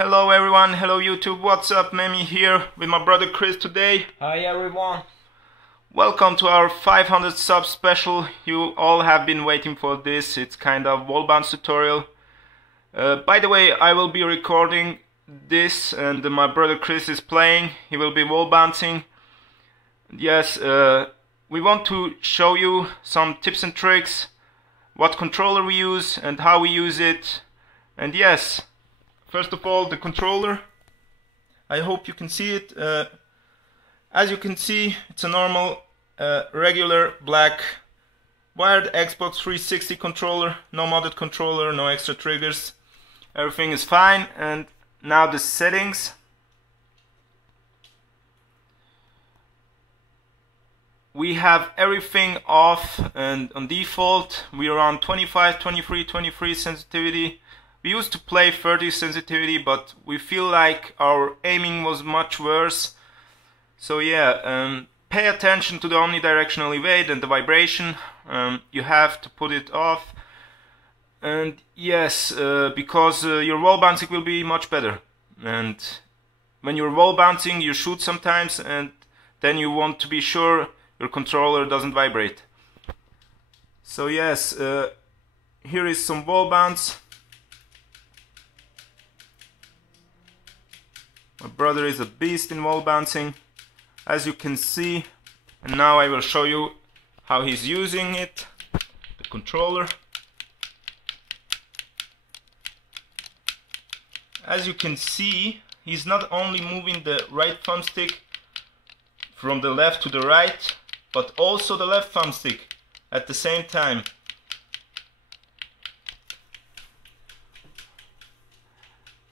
Hello everyone, hello YouTube, what's up? Memi here with my brother Chris today. Hi everyone. Welcome to our 500 sub special. You all have been waiting for this. It's kind of wall bounce tutorial. By the way, I will be recording this and my brother Chris is playing. He will be wall bouncing. Yes, we want to show you some tips and tricks, what controller we use and how we use it. And yes, first of all, the controller. I hope you can see it. As you can see, it's a normal, regular black wired Xbox 360 controller. No modded controller, no extra triggers. Everything is fine. And now the settings. We have everything off and on default. We are on 25, 23 sensitivity. We used to play 30 sensitivity, but we feel like our aiming was much worse. So yeah, pay attention to the omnidirectional evade and the vibration. You have to put it off. And yes, because your wall bouncing will be much better. And when you're wall bouncing, you shoot sometimes, and then you want to be sure your controller doesn't vibrate. So yes, here is some wall bounce. My brother is a beast in wall bouncing, as you can see, and now I will show you how he's using it, the controller. As you can see, he's not only moving the right thumbstick from the left to the right, but also the left thumbstick at the same time.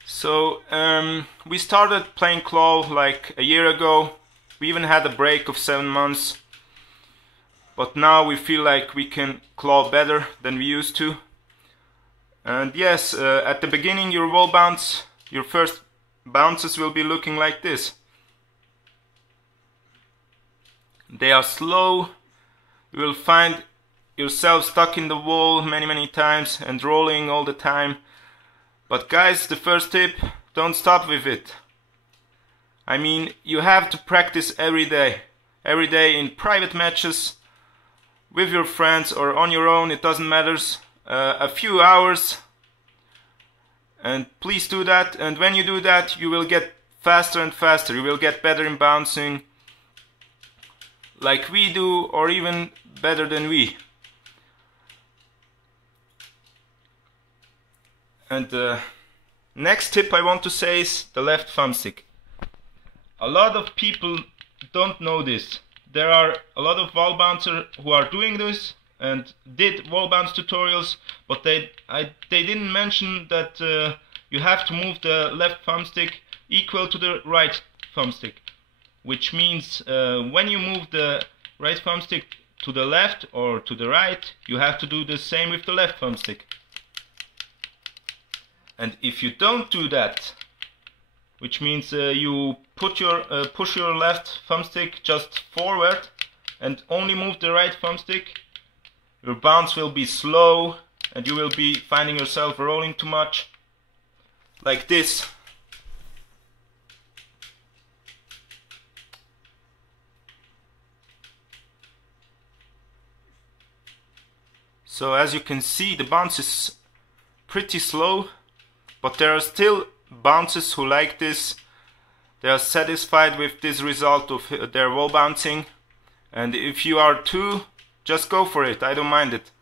So we started playing claw like a year ago. We even had a break of 7 months, but now we feel like we can claw better than we used to. And yes, at the beginning your wall bounce, your first bounces will be looking like this. They are slow. You will find yourself stuck in the wall many times and rolling all the time. But guys, the first tip, don't stop with it. I mean, you have to practice every day in private matches, with your friends or on your own, it doesn't matter, a few hours. And please do that, and when you do that, you will get faster and faster, you will get better in bouncing, like we do, or even better than we. And the next tip I want to say is the left thumbstick. A lot of people don't know this. There are a lot of wall bouncers who are doing this and did wall bounce tutorials, but they didn't mention that you have to move the left thumbstick equal to the right thumbstick. Which means when you move the right thumbstick to the left or to the right, you have to do the same with the left thumbstick. And if you don't do that, which means you push your left thumbstick just forward and only move the right thumbstick, your bounce will be slow and you will be finding yourself rolling too much, like this. So as you can see, the bounce is pretty slow. But there are still bouncers who like this. They are satisfied with this result of their wall bouncing. And if you are too, just go for it, I don't mind it.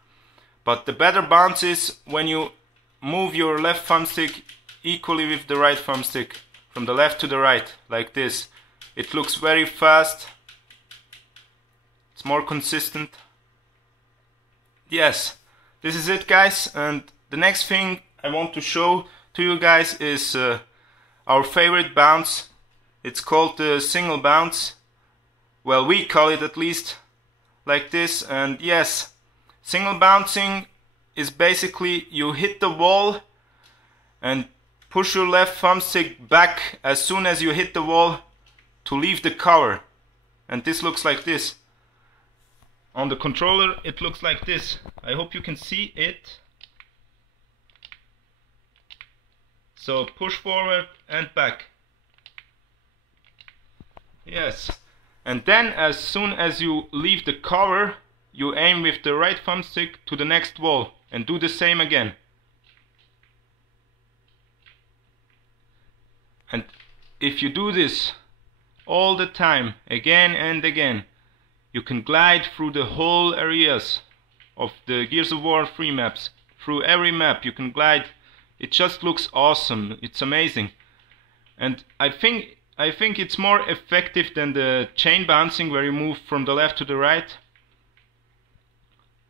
But the better bounce is when you move your left thumbstick equally with the right thumbstick, from the left to the right, like this. It looks very fast. It's more consistent. Yes, this is it guys. And the next thing I want to show to you guys is our favorite bounce. It's called the single bounce. Well, we call it at least like this. And yes, single bouncing is basically you hit the wall and push your left thumbstick back as soon as you hit the wall to leave the cover. And this looks like this. On the controller it looks like this. I hope you can see it. So push forward and back. Yes. And then as soon as you leave the cover, you aim with the right thumbstick to the next wall and do the same again. And if you do this all the time, again and again, you can glide through the whole areas of the Gears of War 3 maps. Through every map you can glide. It just looks awesome. It's amazing. And I think it's more effective than the chain bouncing where you move from the left to the right.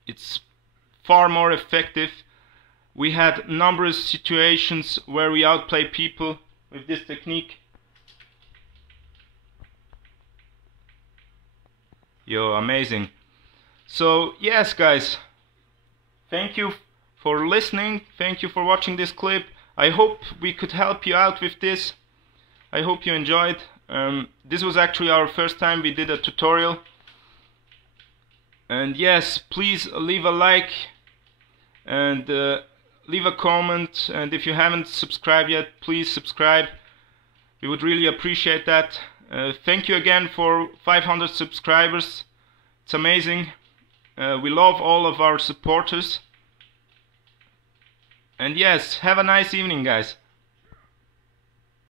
It's far more effective. We had numerous situations where we outplay people with this technique. Yo, amazing. So yes guys, thank you for listening, thank you for watching this clip. I hope we could help you out with this. I hope you enjoyed. This was actually our first time we did a tutorial. And yes, please leave a like and leave a comment, and if you haven't subscribed yet, please subscribe. We would really appreciate that. Thank you again for 500 subscribers. It's amazing. We love all of our supporters. And yes, have a nice evening guys.